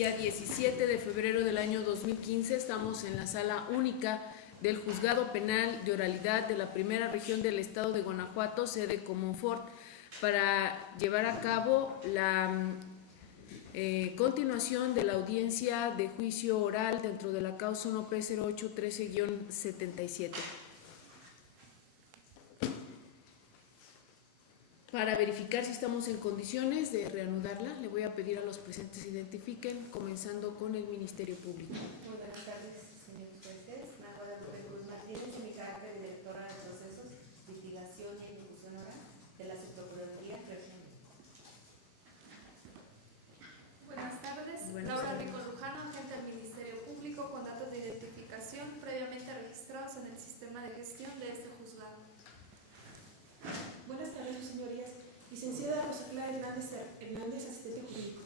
día 17 de febrero del año 2015. Estamos en la sala única del Juzgado Penal de Oralidad de la Primera Región del Estado de Guanajuato, sede Comonfort, para llevar a cabo la continuación de la audiencia de juicio oral dentro de la causa 1P0813-77. Para verificar si estamos en condiciones de reanudarla, le voy a pedir a los presentes se identifiquen, comenzando con el Ministerio Público. Buenas tardes, señores jueces. Guadalupe Cruz Martínez, en mi carácter de directora de procesos, litigación y ejecución oral de la Subprocuraduría Regional. Buenas tardes. Laura Rico Lujano, agente del Ministerio Público, con datos de identificación previamente registrados en el sistema de gestión de este juzgado. Buenas tardes, señorías. Licenciada Rosa Clara Hernández, asistente jurídico.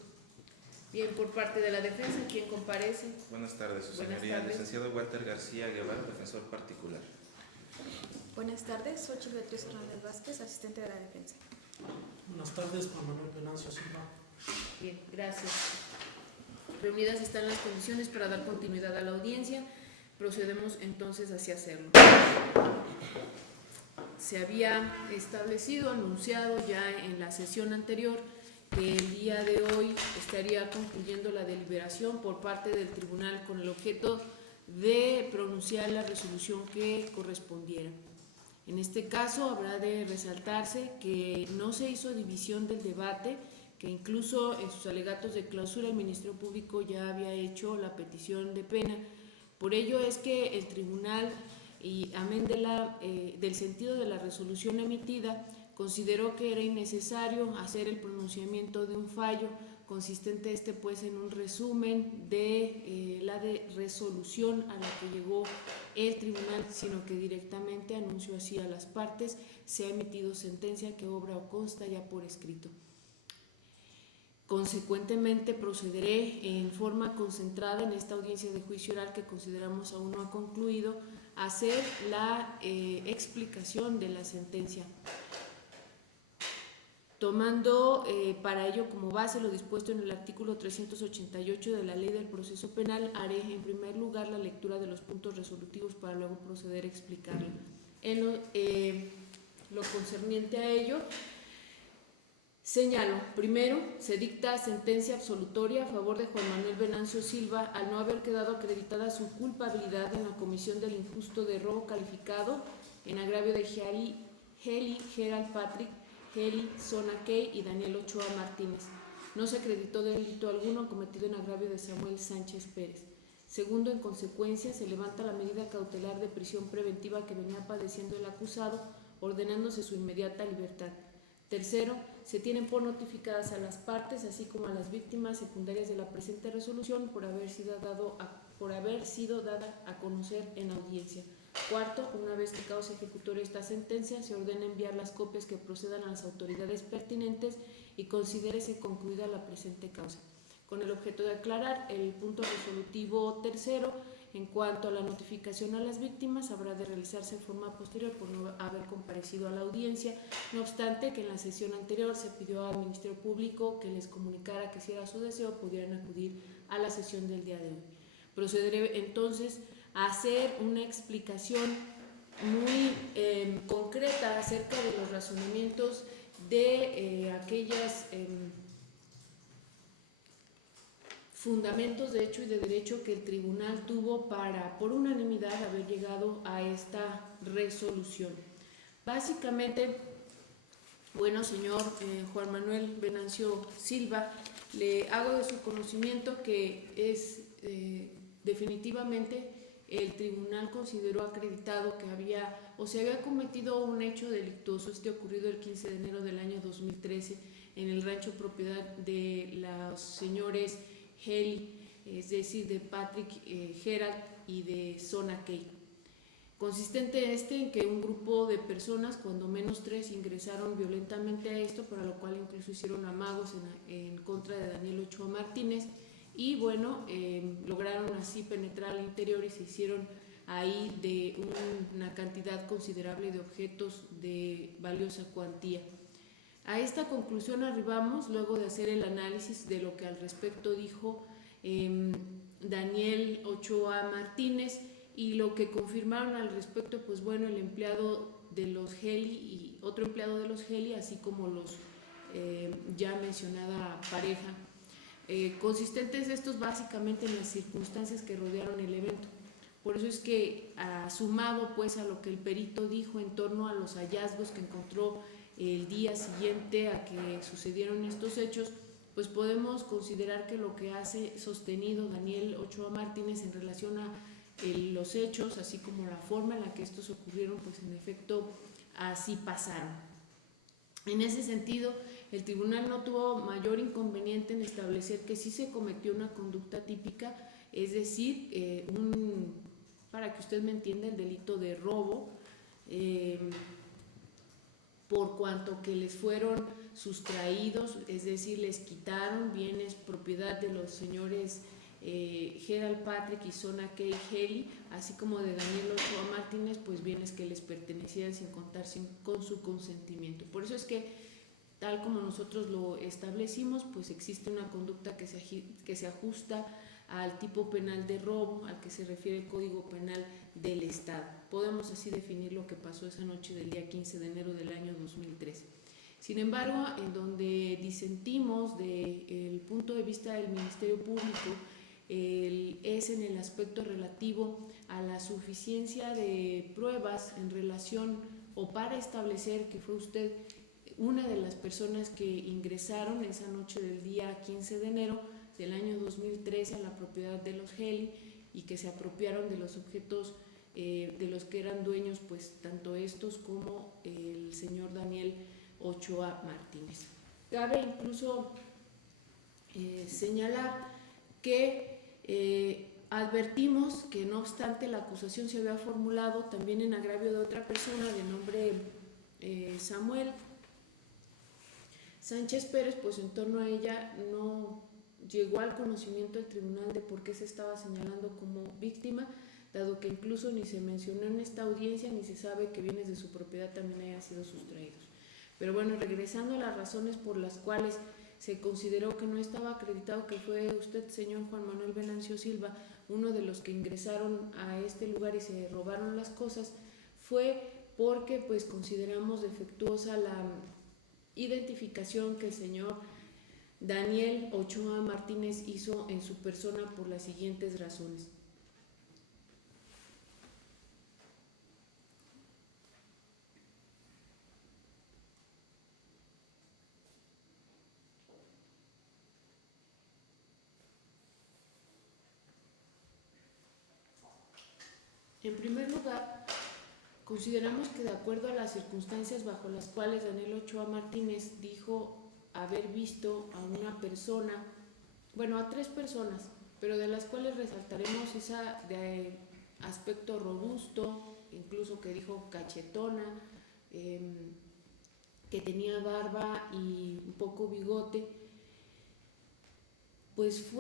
Bien, por parte de la defensa, ¿quién comparece? Buenas tardes, su Buenas señoría. tardes. Licenciado Walter García Guevara, defensor particular. Buenas tardes, Xochitl Beatriz Hernández Vázquez, asistente de la defensa. Buenas tardes, Juan Manuel Venancio Silva. Bien, gracias. Reunidas están las condiciones para dar continuidad a la audiencia. Procedemos entonces hacia hacerlo. Se había establecido, anunciado ya en la sesión anterior, que el día de hoy estaría concluyendo la deliberación por parte del tribunal con el objeto de pronunciar la resolución que correspondiera. En este caso habrá de resaltarse que no se hizo división del debate, que incluso en sus alegatos de clausura el Ministerio Público ya había hecho la petición de pena. Por ello es que el tribunal, y amén del sentido de la resolución emitida, consideró que era innecesario hacer el pronunciamiento de un fallo, consistente pues en un resumen de la resolución a la que llegó el tribunal, sino que directamente anunció así a las partes: se ha emitido sentencia que obra o consta ya por escrito. Consecuentemente procederé en forma concentrada en esta audiencia de juicio oral, que consideramos aún no ha concluido, a hacer la explicación de la sentencia, tomando para ello como base lo dispuesto en el artículo 388 de la Ley del Proceso Penal. Haré en primer lugar la lectura de los puntos resolutivos para luego proceder a explicarlo. En lo concerniente a ello, señalo: primero, se dicta sentencia absolutoria a favor de Juan Manuel Venancio Silva al no haber quedado acreditada su culpabilidad en la comisión del injusto de robo calificado en agravio de Heli Gerald Patrick, Heli Zona Key y Daniel Ochoa Martínez. No se acreditó delito alguno cometido en agravio de Samuel Sánchez Pérez. Segundo, en consecuencia, se levanta la medida cautelar de prisión preventiva que venía padeciendo el acusado, ordenándose su inmediata libertad. Tercero, se tienen por notificadas a las partes, así como a las víctimas secundarias de la presente resolución, por haber sido dada a conocer en audiencia. Cuarto, una vez que cause ejecutoria esta sentencia, se ordena enviar las copias que procedan a las autoridades pertinentes y considérese concluida la presente causa. Con el objeto de aclarar el punto resolutivo tercero, en cuanto a la notificación a las víctimas, habrá de realizarse en forma posterior por no haber comparecido a la audiencia, no obstante que en la sesión anterior se pidió al Ministerio Público que les comunicara que, si era su deseo, pudieran acudir a la sesión del día de hoy. Procederé entonces a hacer una explicación muy concreta acerca de los razonamientos de aquellas fundamentos de hecho y de derecho que el tribunal tuvo para, por unanimidad, haber llegado a esta resolución. Básicamente, bueno, señor Juan Manuel Venancio Silva, le hago de su conocimiento que es definitivamente el tribunal consideró acreditado que había o se había cometido un hecho delictuoso, ocurrido el 15 de enero del año 2013 en el rancho propiedad de los señores Heli, es decir, de Patrick Gerald y de Zona Key. Consistente en que un grupo de personas, cuando menos 3, ingresaron violentamente a esto, para lo cual incluso hicieron amagos en contra de Daniel Ochoa Martínez, y bueno, lograron así penetrar al interior y se hicieron ahí de una cantidad considerable de objetos de valiosa cuantía. A esta conclusión arribamos luego de hacer el análisis de lo que al respecto dijo Daniel Ochoa Martínez, y lo que confirmaron al respecto, pues bueno, el empleado de los Heli y otro empleado de los Heli, así como los ya mencionada pareja, consistentes estos básicamente en las circunstancias que rodearon el evento. Por eso es que, sumado pues a lo que el perito dijo en torno a los hallazgos que encontró el día siguiente a que sucedieron estos hechos, pues podemos considerar que lo que ha sostenido Daniel Ochoa Martínez en relación a los hechos, así como la forma en la que estos ocurrieron, pues en efecto así pasaron. En ese sentido, el tribunal no tuvo mayor inconveniente en establecer que sí se cometió una conducta típica, es decir, para que usted me entienda, el delito de robo, por cuanto que les fueron sustraídos, es decir, les quitaron bienes propiedad de los señores Gerald Patrick y Zona Kay Heli, así como de Daniel Ochoa Martínez, pues bienes que les pertenecían sin contar con su consentimiento. Por eso es que, tal como nosotros lo establecimos, pues existe una conducta que se ajusta al tipo penal de robo al que se refiere el Código Penal del Estado. Podemos así definir lo que pasó esa noche del día 15 de enero del año 2013. Sin embargo, en donde disentimos del punto de vista del Ministerio Público es en el aspecto relativo a la suficiencia de pruebas en relación o para establecer que fue usted una de las personas que ingresaron esa noche del día 15 de enero del año 2013 a la propiedad de los Heli y que se apropiaron de los objetos de los que eran dueños, pues tanto estos como el señor Daniel Ochoa Martínez. Cabe incluso señalar que advertimos que no obstante la acusación se había formulado también en agravio de otra persona de nombre Samuel Sánchez Pérez, pues en torno a ella no llegó al conocimiento del tribunal de por qué se estaba señalando como víctima, dado que incluso ni se mencionó en esta audiencia ni se sabe que bienes de su propiedad también hayan sido sustraídos. Pero bueno, regresando a las razones por las cuales se consideró que no estaba acreditado que fue usted, señor Juan Manuel Venancio Silva, uno de los que ingresaron a este lugar y se robaron las cosas, fue porque pues consideramos defectuosa la identificación que el señor Daniel Ochoa Martínez hizo en su persona por las siguientes razones. En primer lugar, consideramos que de acuerdo a las circunstancias bajo las cuales Daniel Ochoa Martínez dijo haber visto a una persona, bueno, a tres personas, pero de las cuales resaltaremos esa de aspecto robusto, incluso que dijo cachetona, que tenía barba y un poco bigote, pues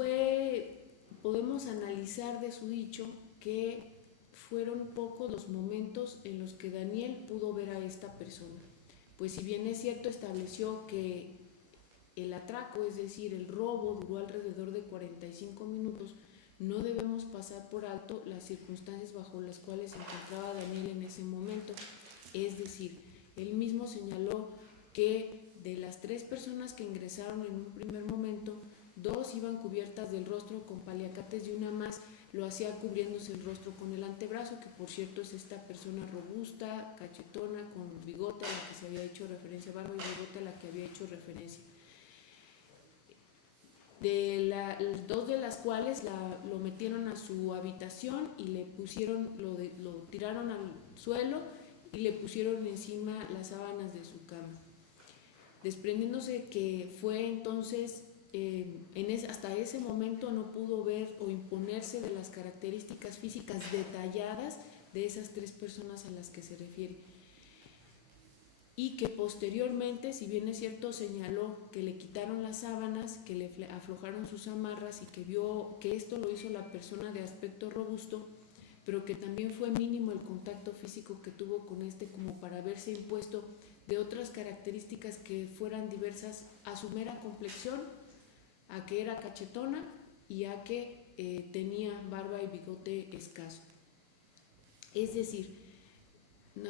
podemos analizar de su dicho que fueron pocos los momentos en los que Daniel pudo ver a esta persona. Pues si bien es cierto, estableció que el atraco, es decir, el robo, duró alrededor de 45 minutos, no debemos pasar por alto las circunstancias bajo las cuales se encontraba Daniel en ese momento. Es decir, él mismo señaló que de las tres personas que ingresaron en un primer momento, dos iban cubiertas del rostro con paliacates y una más lo hacía cubriéndose el rostro con el antebrazo, que por cierto es esta persona robusta, cachetona, con bigote a la que se había hecho referencia, barba y bigote a la que había hecho referencia. Dos de las cuales lo metieron a su habitación y le pusieron, lo tiraron al suelo y le pusieron encima las sábanas de su cama, desprendiéndose que fue entonces hasta ese momento no pudo ver o imponerse de las características físicas detalladas de esas tres personas a las que se refiere, y que posteriormente, si bien es cierto, señaló que le quitaron las sábanas, que le aflojaron sus amarras y que vio que esto lo hizo la persona de aspecto robusto, pero que también fue mínimo el contacto físico que tuvo con como para verse impuesto de otras características que fueran diversas a su mera complexión, a que era cachetona y a que tenía barba y bigote escaso. Es decir,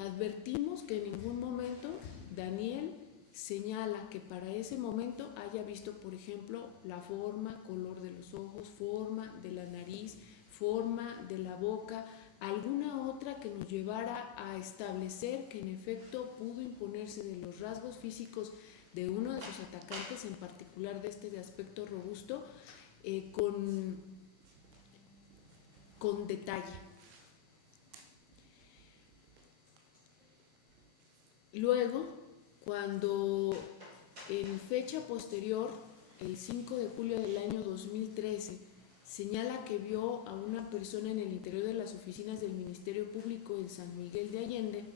advertimos que en ningún momento Daniel señala que para ese momento haya visto, por ejemplo, la forma, color de los ojos, forma de la nariz, forma de la boca, alguna otra que nos llevara a establecer que en efecto pudo imponerse de los rasgos físicos de uno de sus atacantes, en particular de este de aspecto robusto, con detalle. Luego, cuando en fecha posterior, el 5 de julio del año 2013, señala que vio a una persona en el interior de las oficinas del Ministerio Público en San Miguel de Allende,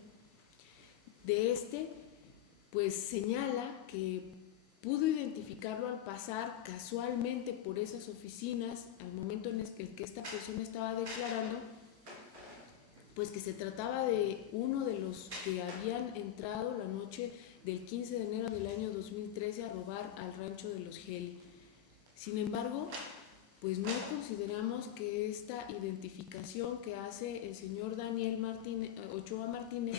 pues señala que pudo identificarlo al pasar casualmente por esas oficinas al momento en el que esta persona estaba declarando, pues que se trataba de uno de los que habían entrado la noche del 15 de enero del año 2013 a robar al rancho de los Geli. Sin embargo, pues no consideramos que esta identificación que hace el señor Daniel Ochoa Martínez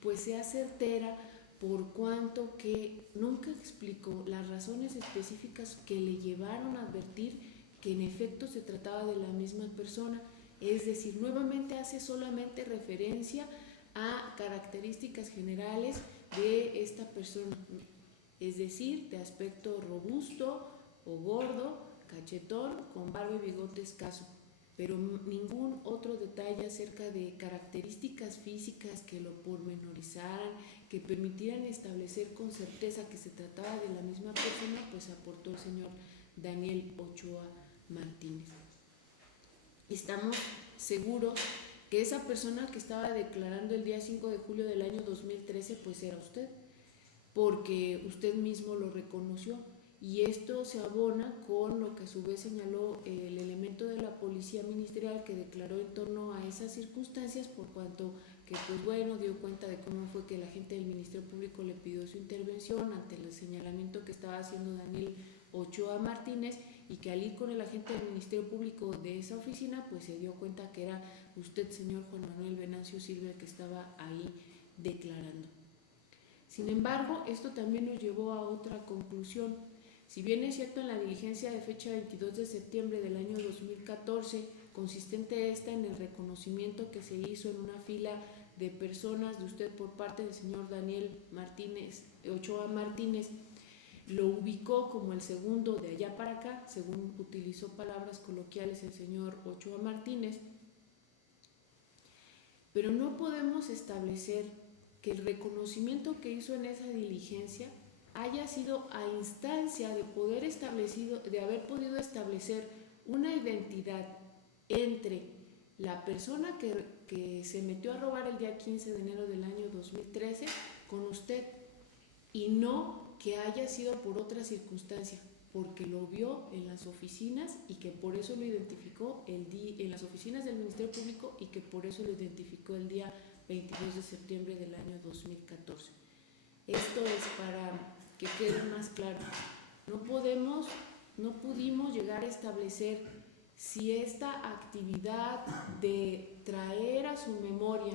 pues sea certera, por cuanto que nunca explicó las razones específicas que le llevaron a advertir que en efecto se trataba de la misma persona. Es decir, nuevamente hace solamente referencia a características generales de esta persona, es decir, de aspecto robusto o gordo, cachetón, con barba y bigote escaso, pero ningún otro detalle acerca de características físicas que lo pormenorizaran, que permitieran establecer con certeza que se trataba de la misma persona, pues aportó el señor Daniel Ochoa Martínez. Estamos seguros que esa persona que estaba declarando el día 5 de julio del año 2013 pues era usted, porque usted mismo lo reconoció, y esto se abona con lo que a su vez señaló el elemento de la policía ministerial que declaró en torno a esas circunstancias, por cuanto que pues bueno, dio cuenta de cómo fue que la gente del Ministerio Público le pidió su intervención ante el señalamiento que estaba haciendo Daniel Ochoa Martínez, y que al ir con el agente del Ministerio Público de esa oficina pues se dio cuenta que era usted, señor Juan Manuel Venancio Silva, el que estaba ahí declarando. Sin embargo, esto también nos llevó a otra conclusión. Si bien es cierto, en la diligencia de fecha 22 de septiembre del año 2014, consistente esta en el reconocimiento que se hizo en una fila de personas de usted por parte del señor Daniel Ochoa Martínez, lo ubicó como el segundo de allá para acá, según utilizó palabras coloquiales el señor Ochoa Martínez, pero no podemos establecer que el reconocimiento que hizo en esa diligencia haya sido a instancia de haber podido establecer una identidad entre la persona que se metió a robar el día 15 de enero del año 2013 con usted, y no que haya sido por otra circunstancia, porque lo vio en las oficinas y que por eso lo identificó en las oficinas del Ministerio Público, y que por eso lo identificó el día 22 de septiembre del año 2014. Esto es para que quede más claro. No pudimos llegar a establecer si esta actividad de traer a su memoria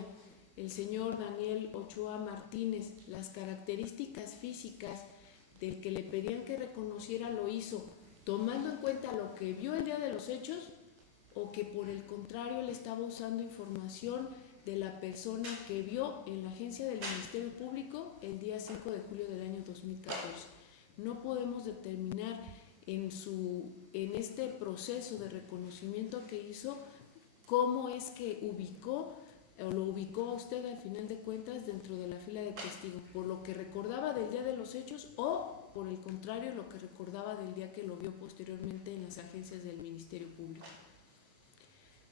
el señor Daniel Ochoa Martínez las características físicas del que le pedían que reconociera lo hizo tomando en cuenta lo que vio el día de los hechos, o que por el contrario le estaba usando información de la persona que vio en la agencia del Ministerio Público el día 5 de julio del año 2014. No podemos determinar en este proceso de reconocimiento que hizo cómo es que lo ubicó a usted al final de cuentas dentro de la fila de testigos, por lo que recordaba del día de los hechos, o por el contrario, lo que recordaba del día que lo vio posteriormente en las agencias del Ministerio Público.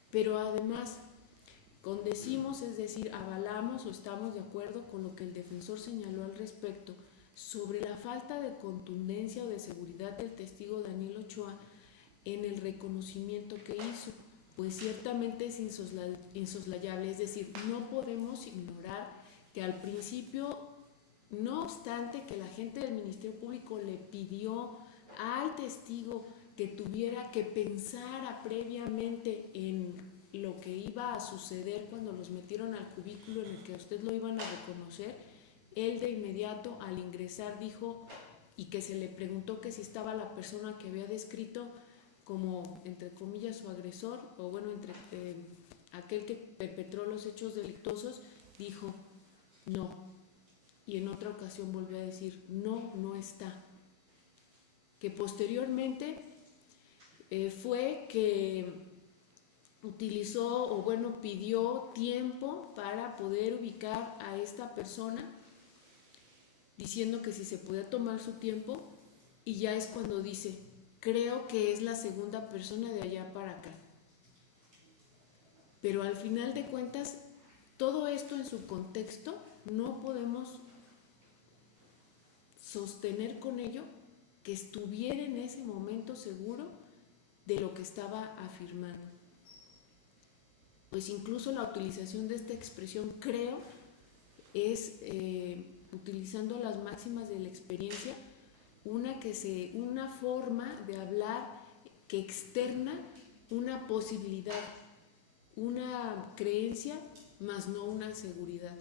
Pero además, condecimos, es decir, avalamos o estamos de acuerdo con lo que el defensor señaló al respecto sobre la falta de contundencia o de seguridad del testigo Daniel Ochoa en el reconocimiento que hizo, pues ciertamente es insoslayable. Es decir, no podemos ignorar que al principio, no obstante que la gente del Ministerio Público le pidió al testigo que tuviera, que pensara previamente en lo que iba a suceder cuando los metieron al cubículo en el que a usted lo iban a reconocer, él de inmediato al ingresar dijo, y que se le preguntó que si estaba la persona que había descrito como, entre comillas, su agresor, o bueno, aquel que perpetró los hechos delictuosos, dijo no. Y en otra ocasión volvió a decir no, no está. Que posteriormente fue que utilizó, o bueno, pidió tiempo para poder ubicar a esta persona, diciendo que si se podía tomar su tiempo, y ya es cuando dice, creo que es la segunda persona de allá para acá. Pero al final de cuentas, todo esto en su contexto, no podemos sostener con ello que estuviera en ese momento seguro de lo que estaba afirmando. Pues incluso la utilización de esta expresión creo es, utilizando las máximas de la experiencia, una forma de hablar que externa una posibilidad, una creencia, más no una seguridad.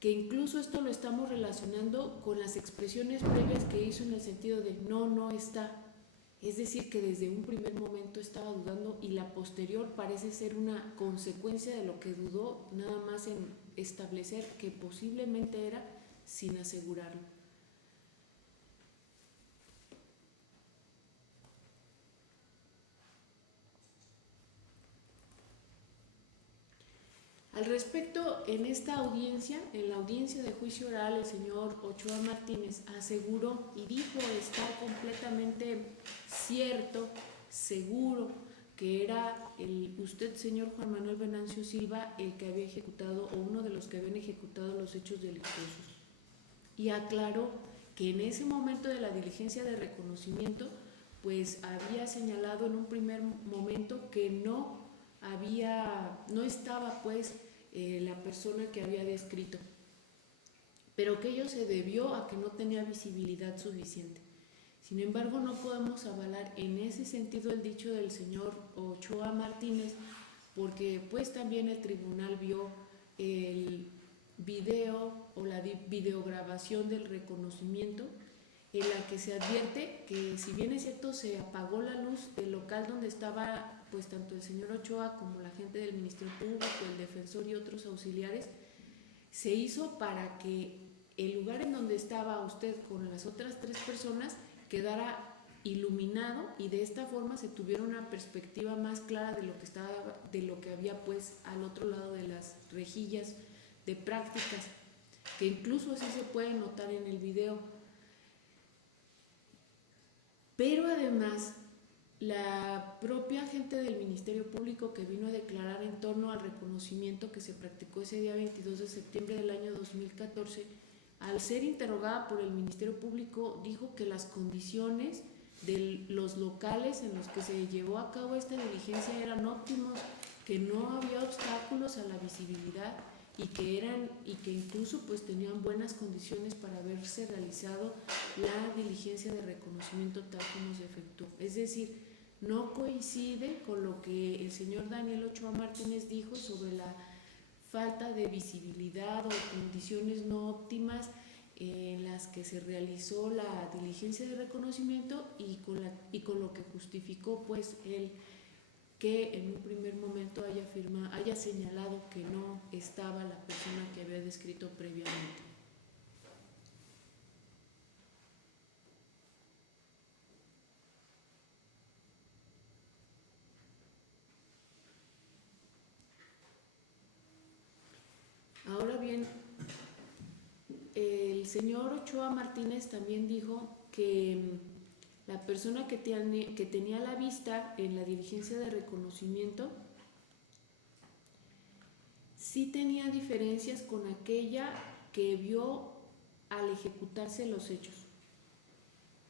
Que incluso esto lo estamos relacionando con las expresiones previas que hizo en el sentido de no, no está. Es decir, que desde un primer momento estaba dudando, y la posterior parece ser una consecuencia de lo que dudó, nada más en establecer que posiblemente era sin asegurarlo. Al respecto, en esta audiencia, en la audiencia de juicio oral, el señor Ochoa Martínez aseguró y dijo estar completamente cierto, seguro, que era usted, señor Juan Manuel Venancio Silva, el que había ejecutado, o uno de los que habían ejecutado los hechos delictuosos. Y aclaró que en ese momento de la diligencia de reconocimiento, pues había señalado en un primer momento que no estaba pues la persona que había descrito, pero que ello se debió a que no tenía visibilidad suficiente. Sin embargo, no podemos avalar en ese sentido el dicho del señor Ochoa Martínez, porque pues también el tribunal vio el video o la videograbación del reconocimiento, en la que se advierte que, si bien es cierto, se apagó la luz del local donde estaba pues tanto el señor Ochoa como la gente del Ministerio Público, el defensor y otros auxiliares, se hizo para que el lugar en donde estaba usted con las otras 3 personas quedara iluminado, y de esta forma se tuviera una perspectiva más clara de lo que había pues al otro lado de las rejillas de prácticas, que incluso así se puede notar en el video. Pero además, la propia gente del Ministerio Público que vino a declarar en torno al reconocimiento que se practicó ese día 22 de septiembre del año 2014, al ser interrogada por el Ministerio Público, dijo que las condiciones de los locales en los que se llevó a cabo esta diligencia eran óptimos, que no había obstáculos a la visibilidad, y que incluso pues tenían buenas condiciones para haberse realizado la diligencia de reconocimiento tal como se efectuó. Es decir, no coincide con lo que el señor Daniel Ochoa Martínez dijo sobre la falta de visibilidad o condiciones no óptimas en las que se realizó la diligencia de reconocimiento, y con lo que justificó pues él que en un primer momento haya señalado que no estaba la persona que había descrito previamente. Ahora bien, el señor Ochoa Martínez también dijo que la persona que tenía la vista en la diligencia de reconocimiento sí tenía diferencias con aquella que vio al ejecutarse los hechos,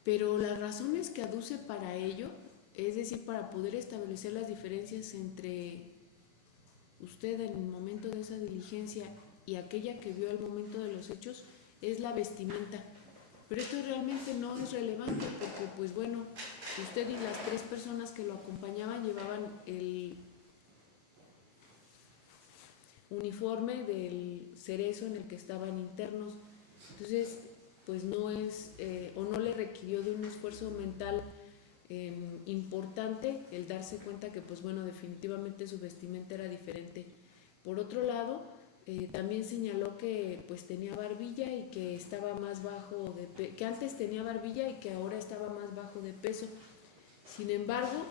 pero las razones que aduce para ello, es decir, para poder establecer las diferencias entre usted en el momento de esa diligencia y aquella que vio al momento de los hechos, es la vestimenta. Pero esto realmente no es relevante porque, pues bueno, usted y las 3 personas que lo acompañaban llevaban el uniforme del Cerezo en el que estaban internos. Entonces, pues no es, o no le requirió de un esfuerzo mental importante el darse cuenta que, pues bueno, definitivamente su vestimenta era diferente. Por otro lado, también señaló que pues tenía barbilla y que estaba más bajo que antes tenía barbilla y que ahora estaba más bajo de peso. Sin embargo,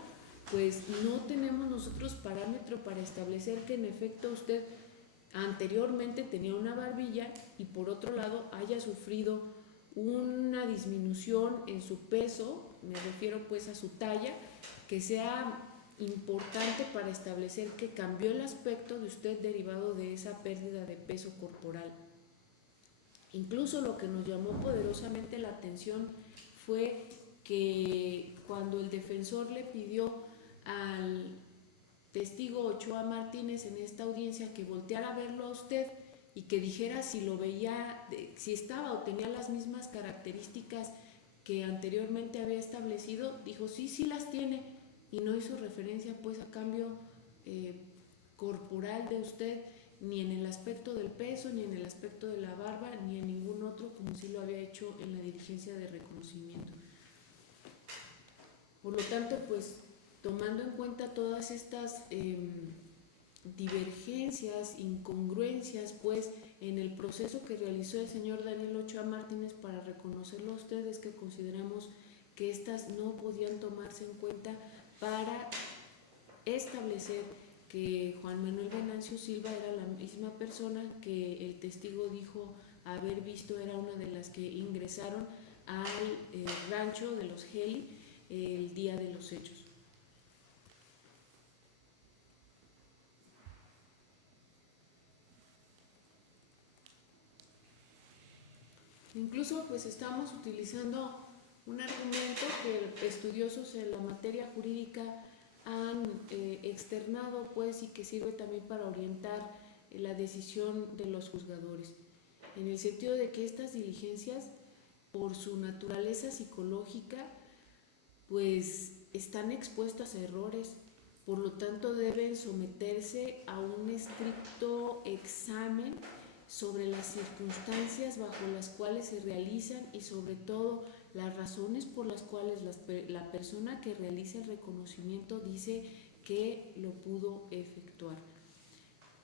pues no tenemos nosotros parámetro para establecer que en efecto usted anteriormente tenía una barbilla y por otro lado haya sufrido una disminución en su peso, me refiero pues a su talla, que sea importante para establecer que cambió el aspecto de usted derivado de esa pérdida de peso corporal. Incluso lo que nos llamó poderosamente la atención fue que cuando el defensor le pidió al testigo Ochoa Martínez en esta audiencia que volteara a verlo a usted y que dijera si lo veía, si estaba o tenía las mismas características que anteriormente había establecido, dijo sí, sí las tiene, y no hizo referencia pues a cambio corporal de usted, ni en el aspecto del peso, ni en el aspecto de la barba, ni en ningún otro, como sí lo había hecho en la diligencia de reconocimiento. Por lo tanto, pues tomando en cuenta todas estas divergencias, incongruencias, pues en el proceso que realizó el señor Daniel Ochoa Martínez para reconocerlo a ustedes, que consideramos que estas no podían tomarse en cuenta para establecer que Juan Manuel Venancio Silva era la misma persona que el testigo dijo haber visto, era una de las que ingresaron al rancho de los Heli el día de los hechos. Incluso pues estamos utilizando un argumento que estudiosos en la materia jurídica han externado pues y que sirve también para orientar la decisión de los juzgadores, en el sentido de que estas diligencias, por su naturaleza psicológica, pues están expuestas a errores, por lo tanto deben someterse a un estricto examen sobre las circunstancias bajo las cuales se realizan y sobre todo las razones por las cuales la persona que realiza el reconocimiento dice que lo pudo efectuar.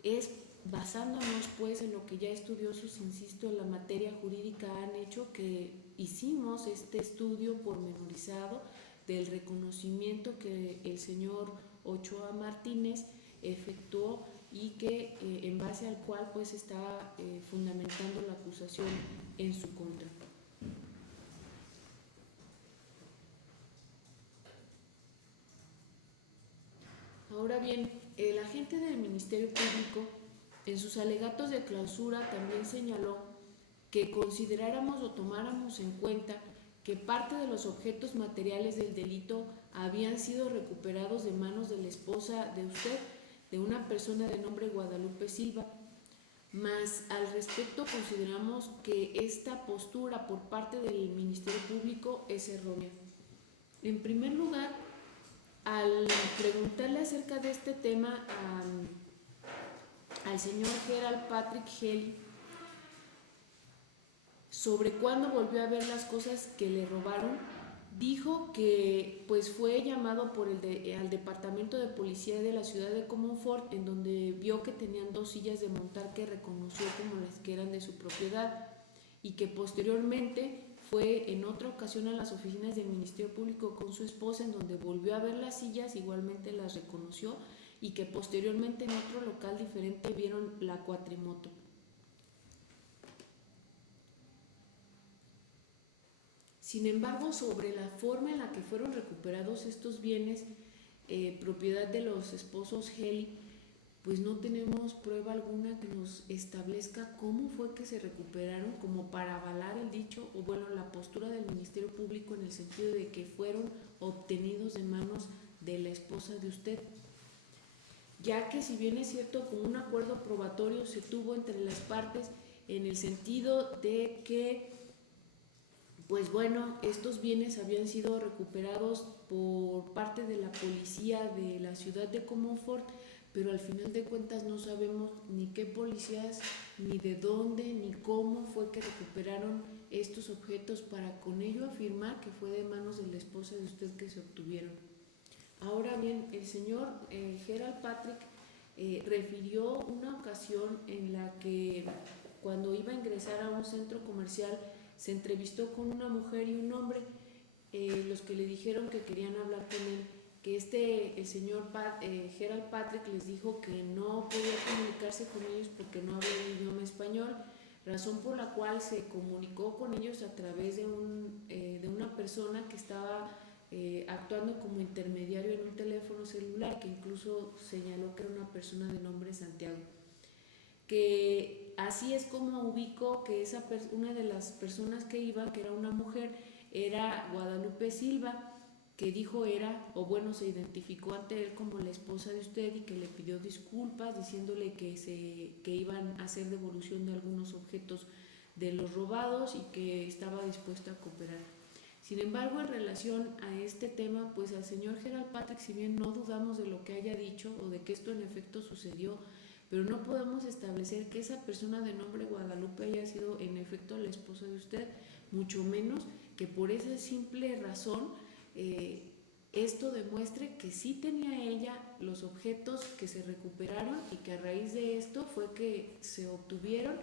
Es basándonos pues en lo que ya estudiosos, insisto, en la materia jurídica han hecho, que hicimos este estudio pormenorizado del reconocimiento que el señor Ochoa Martínez efectuó y que en base al cual pues está fundamentando la acusación en su contra. Ahora bien, el agente del Ministerio Público en sus alegatos de clausura también señaló que consideráramos o tomáramos en cuenta que parte de los objetos materiales del delito habían sido recuperados de manos de la esposa de usted, de una persona de nombre Guadalupe Silva, mas al respecto consideramos que esta postura por parte del Ministerio Público es errónea. En primer lugar, al preguntarle acerca de este tema al señor Gerald Patrick Heli sobre cuándo volvió a ver las cosas que le robaron, dijo que pues fue llamado por al departamento de policía de la ciudad de Comonfort, en donde vio que tenían 2 sillas de montar que reconoció como las que eran de su propiedad, y que posteriormente fue en otra ocasión a las oficinas del Ministerio Público con su esposa, en donde volvió a ver las sillas, igualmente las reconoció, y que posteriormente en otro local diferente vieron la cuatrimoto. Sin embargo, sobre la forma en la que fueron recuperados estos bienes, propiedad de los esposos Heli, pues no tenemos prueba alguna que nos establezca cómo fue que se recuperaron, como para avalar el dicho, o bueno, la postura del Ministerio Público en el sentido de que fueron obtenidos de manos de la esposa de usted. Ya que si bien es cierto, con un acuerdo probatorio se tuvo entre las partes en el sentido de que pues bueno, estos bienes habían sido recuperados por parte de la policía de la ciudad de Comonfort, pero al final de cuentas no sabemos ni qué policías, ni de dónde, ni cómo fue que recuperaron estos objetos para con ello afirmar que fue de manos de la esposa de usted que se obtuvieron. Ahora bien, el señor Gerald Patrick refirió una ocasión en la que cuando iba a ingresar a un centro comercial se entrevistó con una mujer y un hombre, los que le dijeron que querían hablar con él, que el señor Gerald Patrick les dijo que no podía comunicarse con ellos porque no hablaba el idioma español, razón por la cual se comunicó con ellos a través de una persona que estaba actuando como intermediario en un teléfono celular, que incluso señaló que era una persona de nombre Santiago. Que así es como ubicó que una de las personas que iba, que era una mujer, era Guadalupe Silva, que dijo se identificó ante él como la esposa de usted y que le pidió disculpas diciéndole que iban a hacer devolución de algunos objetos de los robados y que estaba dispuesta a cooperar. Sin embargo, en relación a este tema, pues al señor Gerald Patrick, si bien no dudamos de lo que haya dicho o de que esto en efecto sucedió, pero no podemos establecer que esa persona de nombre Guadalupe haya sido en efecto la esposa de usted, mucho menos que por esa simple razón esto demuestre que sí tenía ella los objetos que se recuperaron y que a raíz de esto fue que se obtuvieron,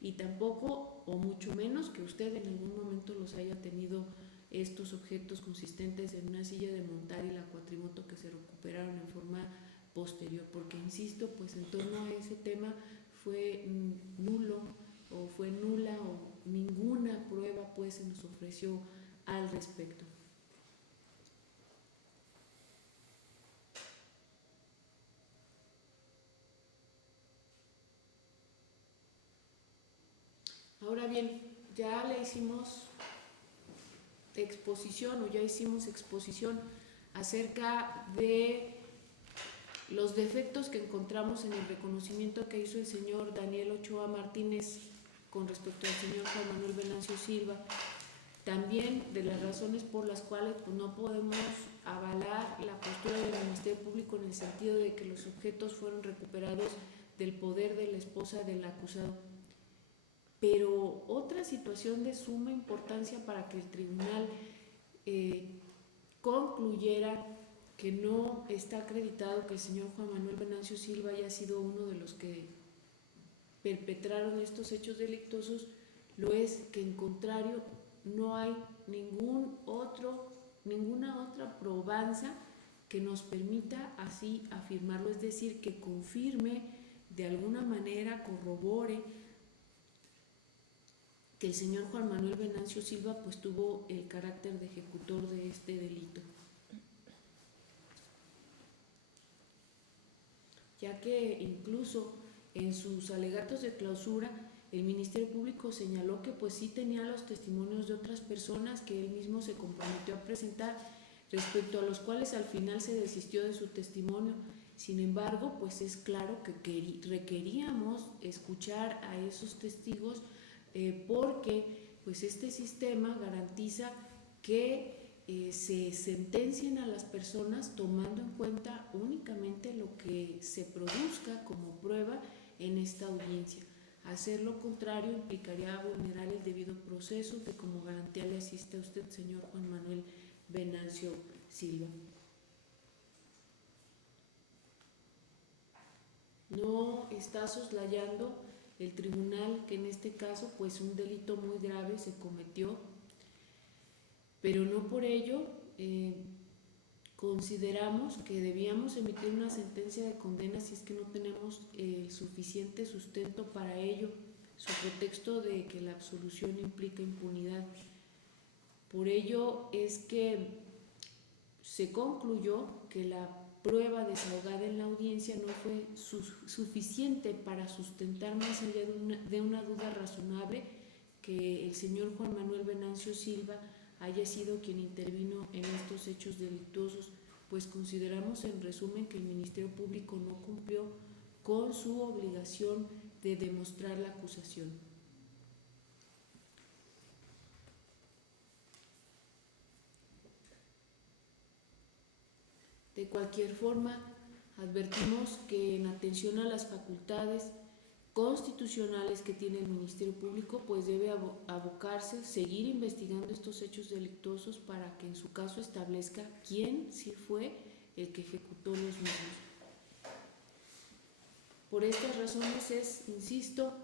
y tampoco o mucho menos que usted en algún momento los haya tenido estos objetos consistentes en una silla de montar y la cuatrimoto que se recuperaron en forma posterior, porque insisto, pues en torno a ese tema fue nulo o fue nula o ninguna prueba pues se nos ofreció al respecto. Ahora bien, ya hicimos exposición acerca de los defectos que encontramos en el reconocimiento que hizo el señor Daniel Ochoa Martínez con respecto al señor Juan Manuel Venancio Silva, también de las razones por las cuales pues, no podemos avalar la postura del Ministerio Público en el sentido de que los objetos fueron recuperados del poder de la esposa del acusado. Pero otra situación de suma importancia para que el tribunal concluyera que no está acreditado que el señor Juan Manuel Venancio Silva haya sido uno de los que perpetraron estos hechos delictuosos, lo es que en contrario no hay ninguna otra probanza que nos permita así afirmarlo, es decir, que confirme de alguna manera, corrobore que el señor Juan Manuel Venancio Silva pues tuvo el carácter de ejecutor de este delito, ya que incluso en sus alegatos de clausura el Ministerio Público señaló que pues sí tenía los testimonios de otras personas que él mismo se comprometió a presentar, respecto a los cuales al final se desistió de su testimonio. Sin embargo, pues es claro que requeríamos escuchar a esos testigos porque pues este sistema garantiza que se sentencien a las personas tomando en cuenta únicamente lo que se produzca como prueba en esta audiencia. Hacer lo contrario implicaría vulnerar el debido proceso que como garantía le asiste a usted, señor Juan Manuel Venancio Silva. No está soslayando el tribunal que en este caso pues un delito muy grave se cometió, pero no por ello consideramos que debíamos emitir una sentencia de condena si es que no tenemos suficiente sustento para ello, sobre pretexto de que la absolución implica impunidad. Por ello es que se concluyó que la prueba desahogada en la audiencia no fue suficiente para sustentar más allá de una duda razonable que el señor Juan Manuel Venancio Silva haya sido quien intervino en estos hechos delictuosos, pues consideramos en resumen que el Ministerio Público no cumplió con su obligación de demostrar la acusación. De cualquier forma, advertimos que en atención a las facultades constitucionales que tiene el Ministerio Público, pues debe abocarse, seguir investigando estos hechos delictuosos para que en su caso establezca quién sí fue el que ejecutó los mismos. Por estas razones es, insisto,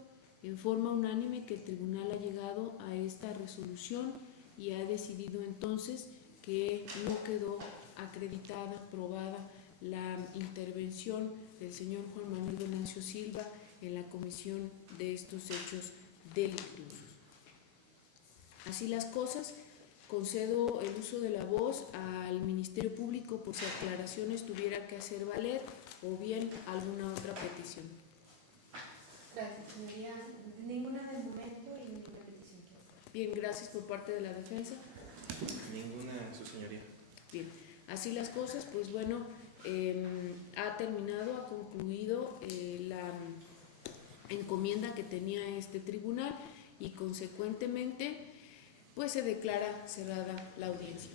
en forma unánime que el tribunal ha llegado a esta resolución y ha decidido entonces que no quedó acreditada, probada la intervención del señor Juan Manuel Venancio Silva en la comisión de estos hechos delictuosos. Así las cosas, concedo el uso de la voz al Ministerio Público por si aclaraciones tuviera que hacer valer o bien alguna otra petición. Gracias, señoría. Ninguna del momento y ninguna petición que hacer. Bien, gracias por parte de la defensa. Ninguna, su señoría. Bien, así las cosas, pues bueno, ha terminado, ha concluido la encomienda que tenía este tribunal y consecuentemente pues se declara cerrada la audiencia.